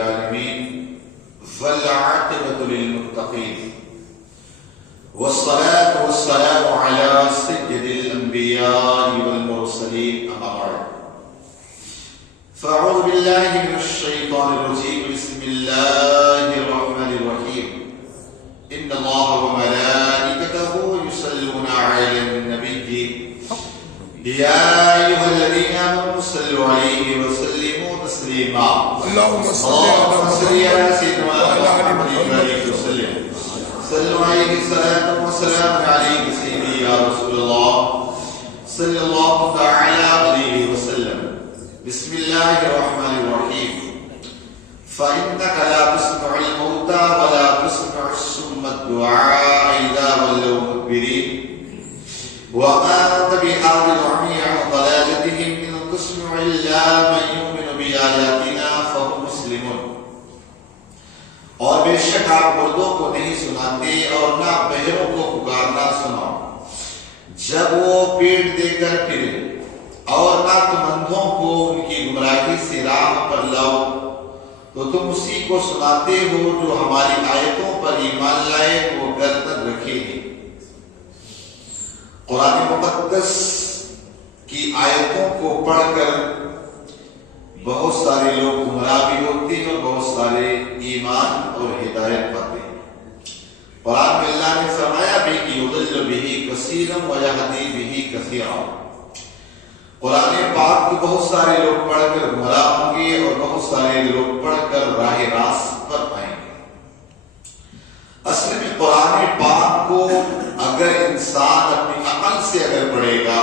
العالمين والعاقبة للمتقين والصلاة والسلام على سيد الأنبياء والمرسلين أما بعد فأعوذ بالله من الشيطان الرجيم بسم الله الرحمن الرحيم إن الله وملائكته يصلون على النبي يا أيها الذين آمنوا صلوا عليه وسلموا تسليما اللهم صل على سيدنا محمد وسلم صلوا عليه صلاة وسلام عليك سيدي يا رسول الله صلى الله تعالى عليه وسلم بسم الله الرحمن الرحيم فإنك لا تسمع الموتى ولا تسمع الصم الدعاء إذا ولوا مدبرين وأنت بحال العمي عن ضلالتهم إن تسمع إلا من يؤمن بآياتنا فهم مسلمون اور بے شک آپ مردوں کو نہیں سناتے اور نہ بہروں کو پکارنا سناؤ جب وہ پیٹ دے کر پھرے اور نہ تم اندھوں کو ان کی گمراہی سے راہ پر لاؤ تو تم اسی کو سناتے ہو جو ہماری آیتوں پر ایمان لائے وہ گردن رکھے گی۔ قرآن مقدس کی آیتوں کو پڑھ کر بہت سارے لوگ گمراہ بھی ہوتے ہیں اور بہت سارے ایمان اور ہدایت پاتے ہیں۔ قرآن میں اللہ نے فرمایا بھی کہ یضل بہ کثیرا ویہدی بہ کثیرا۔ قرآن پاک کو بہت سارے لوگ پڑھ کر گمراہ ہوں گے اور بہت سارے لوگ پڑھ کر راہ راست پر پائیں گے۔ اصل میں قرآن پاک کو اگر انسان اپنی عقل سے اگر پڑھے گا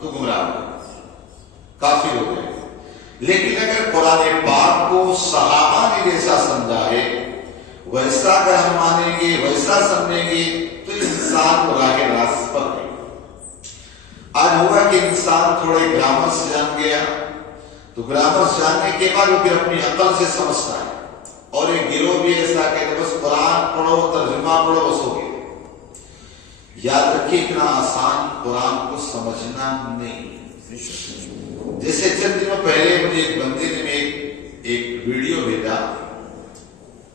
تو گمراہ ہوگا، کافر ہو جائے گا۔ لیکن اگر قرآن پاک کو صحابہ نے جیسا سمجھا ہے ویسا اگر ہم مانیں گے ویسا سمجھیں گے تو انسان راہ راست پر رہے گا۔ آج ہوا کہ انسان تھوڑے گرامرس جان گیا تو گرامرس جاننے کے بعد وہ پھر اپنی عقل سے سمجھتا ہے، اور ایک گروہ بھی ایسا کہ بس قرآن پڑھو ترجمہ پڑھو بس ہو گیا۔ یاد رکھیے اتنا آسان قرآن کو سمجھنا نہیں۔ جیسے چند دنوں پہلے مجھے ایک بندے نے ایک ویڈیو بھیجا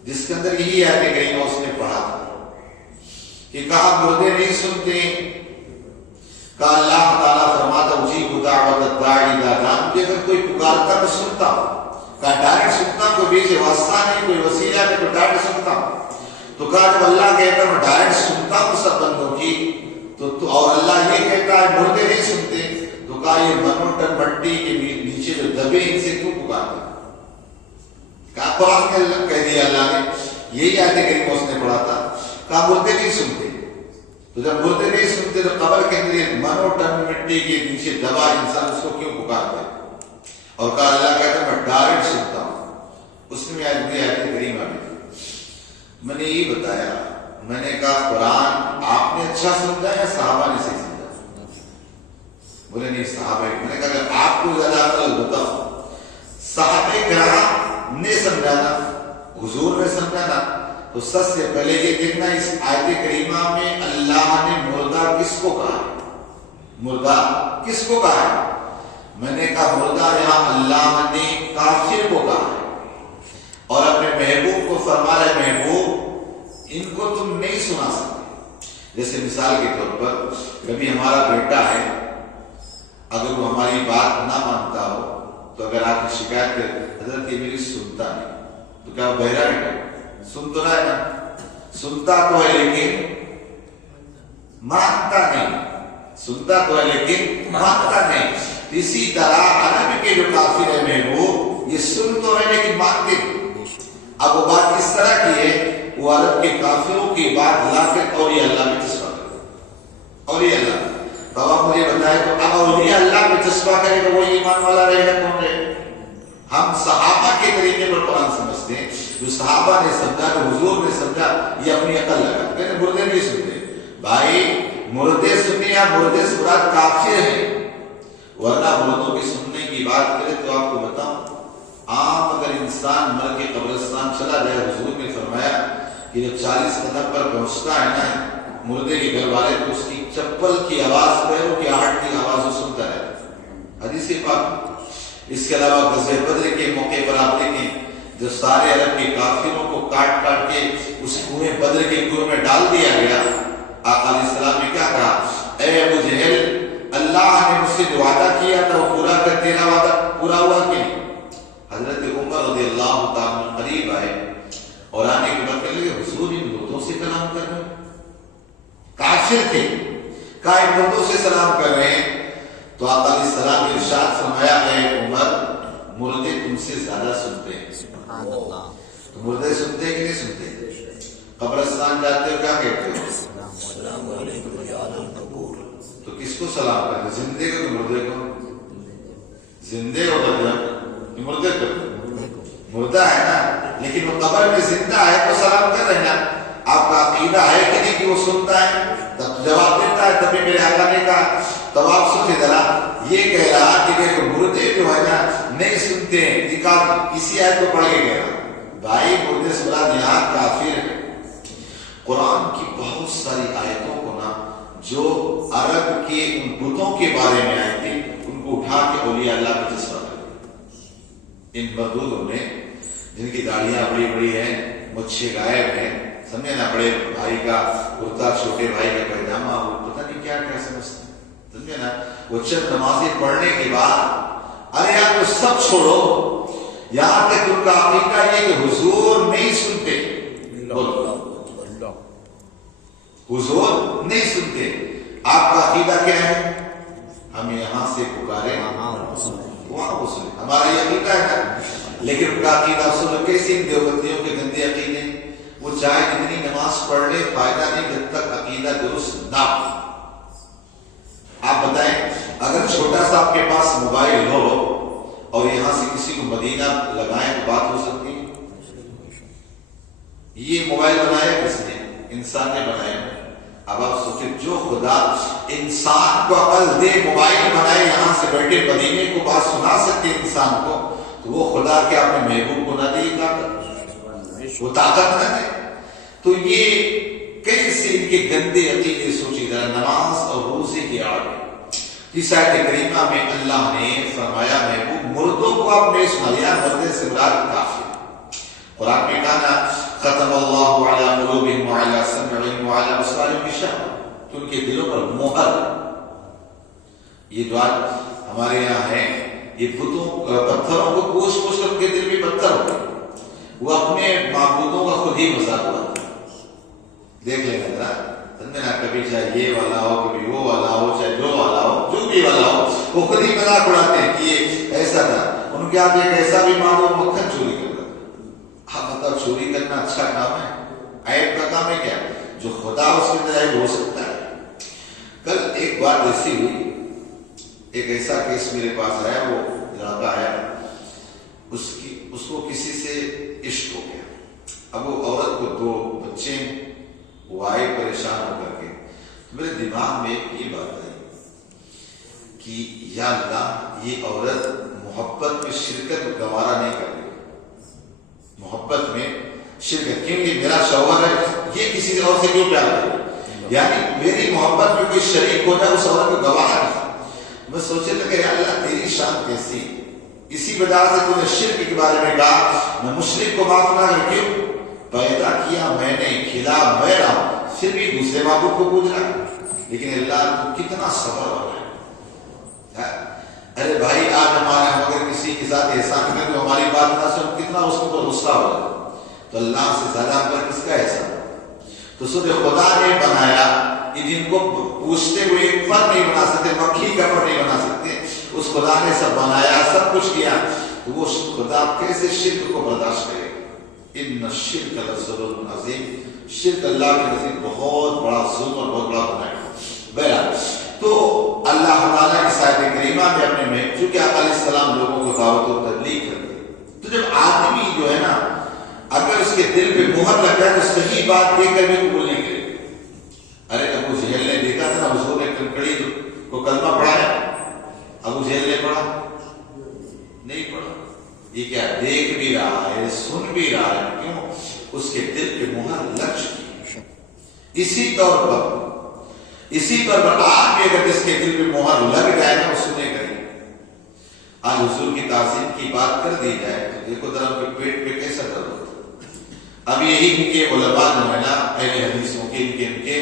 جس کے اندر یہی آیت کریمہ اس نے پڑھا تھا کہ کہا مردے نہیں سنتے، کہا اللہ تعالیٰ فرماتا اجیب دعوت الداعی اذا دعان، کہ اگر کوئی پکارتا میں سنتا ہوں، کہا ڈائریکٹ سنتا ہوں، کوئی بیچ واسطہ نہیں، کوئی وسیلہ نہیں، کوئی ڈائریکٹ سنتا ہوں۔ تو کہا جب اللہ کہتا ہے میں ڈائریکٹ سنتا ہوں سب بندوں کی تو اور اللہ یہ کہتا ہے مردے نہیں سنتے، تو کہا یہ منوٹن مٹی کے نیچے جو دبے ان سے کیوں پکارتے؟ کہا قرآن میں اللہ کہہ دیا، اللہ نے یہی آیت کریمہ اس نے پڑھا تھا، کہا مردے نہیں سنتے۔ تو جب مردے نہیں سنتے تو قبر کے اندر منوٹن مٹی کے نیچے دبا انسان اس کو کیوں پکارتے؟ اور کہا اللہ کہتا ہے میں ڈائریکٹ سنتا ہوں۔ اس میں آیت کریمہ میں میں نے یہ بتایا، میں نے کہا قرآن آپ نے اچھا سمجھا یا صحابہ نے صحیح سمجھا؟ بولے نہیں صحابہ۔ میں نے کہا اگر آپ کو زیادہ عقل بتاؤ، صحابہ کرام نے سمجھانا، حضور نے سمجھانا، تو سب سے پہلے یہ دیکھنا اس آیت کریمہ میں اللہ نے مردہ کس کو کہا ہے؟ مردہ کس کو کہا ہے؟ میں نے کہا مردہ یہاں اللہ نے کافر کو کہا ہے، اور اپنے محبوب کو فرما رہے محبوب ان کو تم نہیں سنا سکتے۔ جیسے مثال کے طور پر کبھی ہمارا بیٹا ہے، اگر وہ ہماری بات نہ مانتا ہو تو اگر آپ کی شکایت کرے حضرت یہ میری سنتا نہیں، تو کیا وہ بہرا ہے؟ سن تو رہا ہے نا، سنتا تو ہے لیکن مانتا نہیں، سنتا تو ہے لیکن مانتا نہیں۔ اسی طرح عرب کے جو کافر ہے محبوب یہ سن تو رہے لیکن مانتے نہیں۔ اب وہ بات کس طرح کی ہے؟ وہ عرب کے کافروں کی بات لا کر اولیاء اللہ میں چسپا کرے، اولیاء اللہ۔ تو آپ مجھے بتائے تو اب اولیاء اللہ میں چسپا کرے تو وہ ایمان والا رہے گا کون رہے؟ ہم صحابہ کے طریقے پر قرآن سمجھتے ہیں، جو صحابہ نے سمجھا، جو حضور نے سمجھا، یہ اپنی عقل لگا کہتے مردے نہیں سنتے۔ بھائی مردے سننے یا مردے سے مراد کافر ہیں، ورنہ مردوں کی سننے کی بات کرے تو آپ کو بتاؤں عام اگر انسان مر کے قبرستان چلا جائے، حضور نے فرمایا کہ جب 40 قدم پر پہنچتا ہے نا مردے کے گھر والے تو اس کی چپل کی آواز، پیروں کی آہٹ کی آواز وہ سنتا ہے، حدیث پاک۔ اس کے علاوہ غزوہ بدر کے موقع پر آپ دیکھیں جو سارے عرب کے کافروں کو کاٹ کاٹ کے اس کنویں بدر کے کنویں میں ڈال دیا گیا، آقا علیہ السلام نے کیا کہا؟ اے ابو جہل، اللہ نے مجھ سے جو وعدہ کیا تھا وہ پورا کر، تیرا وعدہ پورا ہوا کہ نہیں؟ حضرت عمر رضی اللہ تعالیٰ قریب آئے اور آنے کے بعد کہنے لگے حضور ان بتوں سے کلام کر رہے ہیں، کافر تھے، کہا ان بتوں سے سلام کر رہے ہیں۔ تو آقا علیہ السلام نے ارشاد فرمایا اے عمر، مردے تم سے زیادہ سنتے ہیں۔ سبحان اللہ۔ تو مردے سنتے ہیں کہ نہیں سنتے؟ قبرستان جاتے ہو کیا کہتے ہو؟ السلام علیکم یا اہل القبور۔ تو کس کو سلام کرتے؟ زندے کو کہ مردے کو؟ زندے ہو تو مردے کو؟ مردہ ہے نا، لیکن وہ قبر میں زندہ ہے تو سلام کر رہے ہیں۔ آپ کا عقیدہ ہے کہ نہیں کہ وہ سنتا ہے؟ تب جواب دیتا ہے۔ تبھی میرے آقا نے کہا تو آپ سوچے ذرا، یہ کہہ رہا کہ دیکھو مردے جو ہے نا نہیں سنتے ہیں، اسی آیت کو پڑھ کے کہہ رہا بھائی مردے سے مراد یہاں کافر ہے۔ قرآن کی بہت ساری آیتوں کو نا جو عرب کے ان بتوں کے بارے میں آئی تھی ان کو اٹھا کے اولیاء اللہ کا جذبہ کر، ان مردودوں نے جن کی داڑیاں بڑی بڑی ہیں، مچھے غائب ہیں، سمجھے نا، بڑے بھائی کا کرتا، چھوٹے بھائی کا پیجامہ، وہ پتہ نہیں کیا کیا سمجھتے ہیں، سمجھے نا، وہ چند نمازیں پڑھنے کے بعد ارے یار تو سب چھوڑو، یہاں تک ان کا عقیدہ یہ کہ حضور نہیں سنتے، حضور نہیں سنتے۔ آپ کا عقیدہ کیا ہے؟ ہم یہاں سے پکارے وہاں وہ سنے، ہمارا یہ عقیدہ ہے نا، لیکن ان کا عقیدہ سنو کیسے؟ ان دیوبندیوں کے گندے عقیدے، وہ چاہے جتنی نماز پڑھ لے فائدہ نہیں جب تک عقیدہ درست نہ ہو۔ آپ بتائیں اگر چھوٹا سا آپ کے پاس موبائل ہو اور یہاں سے کسی کو مدینہ لگائیں تو بات ہو سکتی ہے؟ یہ موبائل بنایا کس نے؟ انسان نے بنایا۔ اب آپ سوچیں جو خدا انسان کو عقل دے، موبائل بنائے، یہاں سے بیٹھے مدینے کو بات سنا سکتے انسان کو، تو وہ خدا کے اپنے محبوب کو نہ دی طاقت، وہ طاقت نہ دے؟ تو یہ کیسے ان کے گندے عقیدے سوچی ذرا نماز اور روزے کی آڑ میں۔ اس آیت کریمہ میں اللہ نے فرمایا محبوب مردوں کو آپ نے سنا دیا، مردے سے مراد کافر۔ قرآن میں کہا ختم اللہ علی قلوبہم وعلی سمعہم وعلی ابصارہم غشاوہ، تو ان کے دلوں پر مہر۔ یہ دعا ہمارے یہاں ہے، یہ بتوں پتھروں کو پوچھ پوچھ کر ان کے دل میں پتھر ہو گئے، وہ اپنے معبودوں کا خود ہی مذاق ہوا۔ دیکھ لینا ذرا، سمجھنا، کبھی چاہے یہ والا ہو، کبھی وہ والا ہو، چاہے جو والا ہو، جو بھی والا ہو، وہ خود ہی مذاق اڑاتے ہیں کہ یہ ایسا تھا۔ ان کے ہاتھ ایک ایسا بھی معلوم مکھن چوری کرتا تھا۔ آپ بتاؤ چوری کرنا اچھا کام ہے؟ عیب کا کام ہے کیا؟ جو خدا اس کے اندر عیب ہو سکتا ہے۔ کل ایک بات ایسی ہوئی، ایک ایسا کیس میرے پاس آیا، وہ لڑکا آیا، اس کو کسی سے عشق ہو گیا۔ اب وہ عورت کو 2 بچے، وہ آئے پریشان ہو کر کے، میرے دماغ میں یہ بات آئی کہ یا اللہ یہ عورت محبت میں شرکت گوارا نہیں کر رہی، محبت میں شرکت، کیونکہ میرا شوہر ہے، یہ کسی اور سے کیوں پیار کرے؟ یعنی میری محبت میں کوئی شریک ہو جائے اس عورت کو گوارا نہیں۔ میں سوچنے لگا یا اللہ تیری شان کیسی، اسی وجہ سے تو نے شرک کے بارے میں کہا میں مشرک کو معاف نہ کر، کیوں؟ پیدا کیا میں نے، کھلا میں رہا، پھر بھی دوسرے معبود کو پوج رہا۔ لیکن اللہ تو کتنا صبر ہو رہا ہے۔ ارے بھائی آج ہمارے اگر کسی کے ساتھ احسان کریں تو ہماری بات نہ سن، کتنا اس کے اوپر غصہ ہو رہا ہے، تو اللہ سے زیادہ ہم پر کس کا احسان؟ تو سب خدا نے بنایا کہ جن کو پوچھتے ہوئے ایک پر نہیں بنا سکتے، مکھی کا پر نہیں بنا سکتے، اس خدا نے سب بنایا، سب کچھ کیا، تو وہ خدا کیسے شرک کو برداشت کرے؟ ان الشرک لظلم عظیم، شرک اللہ کے نزدیک بہت بڑا ظلم اور بہت بڑا گناہ ہے۔ بہرحال تو اللہ تعالیٰ اس آیت کریمہ میں اپنے میں چونکہ آقا علیہ السلام لوگوں کو دعوت و تبلیغ کرتے، تو جب آدمی جو ہے نا اگر اس کے دل پہ مہر لگ جائے تو صحیح بات دیکھ کر بھی قبول نہیں کرے۔ ارے ابو جہل نے دیکھا تھا نا حضور نے کنکڑی کو کلمہ پڑھایا، ابو جہل نے پڑھا نہیں پڑھا، یہ کیا دیکھ بھی رہا ہے، سن بھی رہا ہے، کیوں؟ اس کے دل پہ مہر لگ چکی ہے۔ اسی طور پر آج بھی اگر جس کے دل پہ مہر لگ جائے نا وہ سنے گا، آج حضور کی تعظیم کی بات کر دی جائے تو دیکھو ذرا ان کے پیٹ پہ کیسا درد ہوتا. اب یہی ان کے علماء جو ہے نا اہل حدیثوں کے ان کے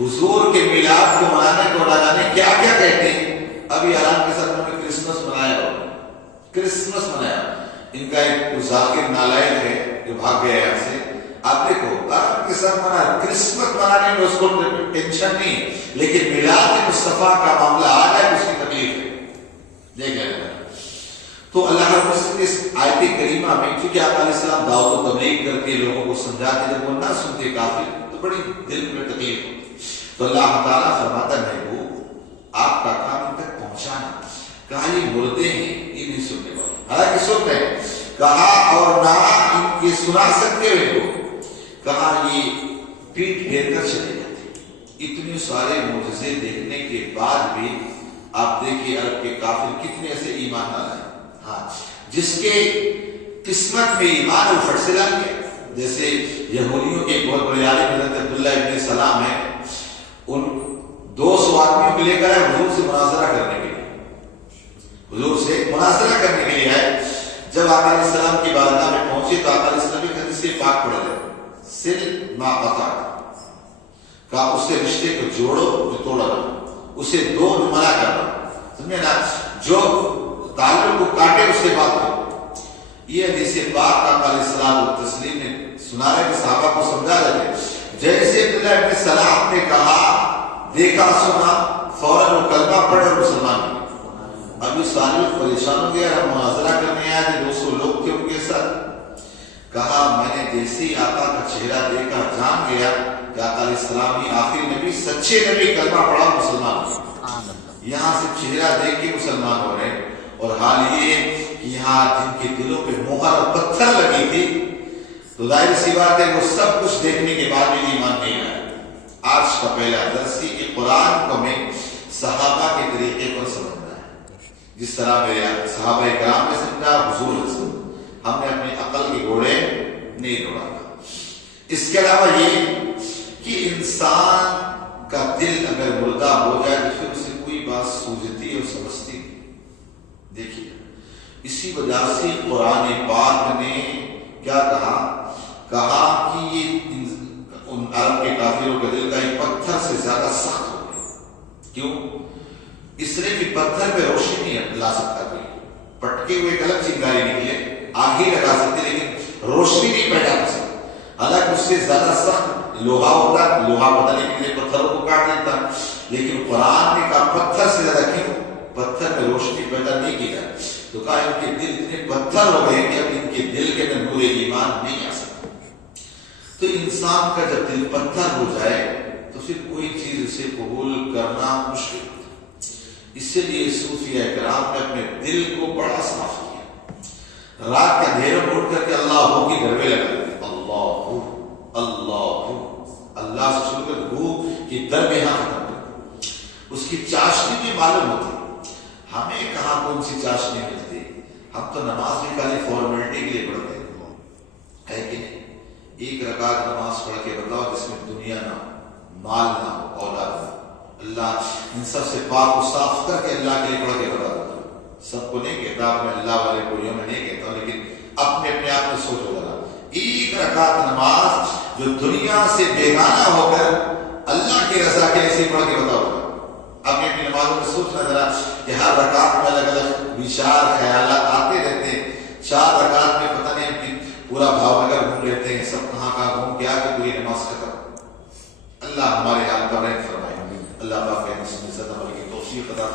حضور کے میلاد کو منانے کو نہ جانے کیا کیا کہتے ہیں. ابھی آرام کے ساتھ انہوں نے کرسمس منایا ہو، کرسمس منایا. ان کا ایک ذاکر نالائق ہے جو بھاگ گیا یہاں سے. آپ دیکھو عرب کے ساتھ منا کرسمس منانے میں اس کو ٹینشن نہیں، لیکن میلاد مصطفیٰ کا معاملہ آ جائے تو اس کی تکلیف ہے. دیکھ لیں تو اللہ رب اس آیت کریمہ میں چونکہ آپ علیہ السلام دعوت و تبلیغ کر کے لوگوں کو سمجھاتے جب وہ نہ سنتے کافر تو بڑی دل میں تکلیف ہوتی. تو اللہ تعالیٰ فرماتا ہے وہ آپ کا کام ان تک پہنچانا. کہا یہ مردے ہیں یہ نہیں سننے والے، حالانکہ سنتے ہیں. کہا اور نہ ان کے سنا سکتے ہوئے کو، کہا یہ پیٹ پھیر کر چلے جاتے. اتنے سارے معجزے دیکھنے کے بعد بھی آپ دیکھیے عرب کے کافر کتنے ایسے ایمان نہ لائے. ہاں جس کے قسمت میں ایمان وہ فٹ سے لگ گئے. جیسے یہودیوں کے ایک بہت بڑے عالم حضرت عبداللہ ابن سلام ہے، ان 200 آدمیوں کو لے کر آئے حضور سے مناظرہ کرنے کے لیے. حضور سے مناظرہ کرنے کے لیے آئے. جب آقا علیہ السلام کی بارگاہ میں پہنچے تو آقا علیہ السلام کی حدیث سے پاک پڑھ رہے سل ما قطع، کہا اس سے رشتے کو جوڑو جو توڑا رہا، اسے دو جو منع کر رہا. سمجھے نا، جو تعلق کو کاٹے اس سے بات کرو. یہ حدیث پاک آقا علیہ السلام و تسلیم نے سنا رہے کہ صحابہ کو سمجھا رہے. جیسے عبداللہ ابن سلام نے کہا دیکھا سنا فوراً وہ کلمہ پڑھ اور مسلمان ہوئے. ابھی سارے پریشان ہو گیا، ہم مناظرہ کرنے آئے تھے، 200 لوگ تھے ان کے ساتھ. کہا میں نے جیسے ہی آقا کا چہرہ دیکھا جان گیا کہ آقا علیہ السلام ہی آخری نبی سچے نبی کلمہ پڑھا مسلمان ہوئے. یہاں سے چہرہ دیکھ کے مسلمان ہو رہے. اور حال یہ کہ یہاں جن کے دلوں پہ مہر اور پتھر لگی تھی تو ظاہر سی بات ہے وہ سب کچھ دیکھنے کے بعد بھی ایمان نہیں آیا. آج کا پہلا درس ہی کہ قرآن کو میں صحابہ کے طریقے پر سمجھنا ہے. جس طرح میرے صحابہ کرام نے سمجھا حضور نے سمجھا. ہم نے اپنی عقل کے گھوڑے نہیں دوڑا. اس کے علاوہ یہ کہ انسان کا دل اگر مردہ ہو جائے تو پھر اسے کوئی بات سوجتی اور سمجھتی نہیں. دیکھیے اسی وجہ سے قرآن پاک نے کیا کہا کہ یہ ان عرب کے کافروں کے دل کا ایک پتھر سے زیادہ سخت ہو گیا. کیوں؟ اس لیے کہ پتھر پہ روشنی نہیں لا سکتا کوئی. پٹکے ہوئے ایک الگ چنگاری نکلے آگ ہی لگا سکتے لیکن روشنی نہیں پیدا کر سکتے. حالانکہ اس سے زیادہ سخت لوہا ہوتا، لوہا پتہ نہیں کتنے پتھروں کو کاٹ دیتا، لیکن قرآن نے کہا پتھر سے زیادہ. کیوں؟ پتھر میں روشنی پیدا نہیں کی جائے. تو کہا ان کے دل اتنے پتھر ہو گئے کہ اب ان کے دل کے اندر نور ایمان نہیں آ سکتا. تو انسان کا جب دل پتھر ہو جائے تو پھر کوئی چیز اسے قبول کرنا مشکل ہوتا. اس لیے صوفیہ کرام نے اپنے دل کو بڑا صاف کیا. رات کے اندھیروں میں اٹھ کر کے اللہ کی گروے لگاتے تھے. اللہ سے شروع کر روح کی در میں ہاں ختم کرتے. اس کی چاشنی بھی معلوم ہوتی. ہمیں کہاں کون سی چاشنی ملتی. ہم تو نماز بھی خالی فارمیلٹی کے لیے پڑھتے ہیں کہ نہیں. ایک رکعت نماز پڑھ کے بتاؤ جس میں دنیا نہ مال نہ اولاد نہ. اللہ ان سب سے پاک و صاف کر کے اللہ کے لیے پڑھ کے بتا دو. سب کو نہیں کہتا، میں اللہ والے کوئیوں میں نہیں کہتا ہوں، لیکن اپنے آپ میں سوچو ذرا. ایک رکعت نماز جو دنیا سے بیگانہ ہو کر اللہ کی رضا کے لیے پڑھ کے بتاؤ. اپنی نمازوں میں سوچنا ذرا کہ ہر رکعت میں الگ الگ وچار خیالات آتے رہتے ہیں. 4 رکعت میں پتہ نہیں کہ پورا بھاؤ نگر گھوم لیتے ہیں، سب کہاں گھوم کے آ کے پوری نماز ختم. اللہ ہمارے حال پر رحم فرمائے. اللہ پاک ہمیں سمجھ عمل کی توفیق عطا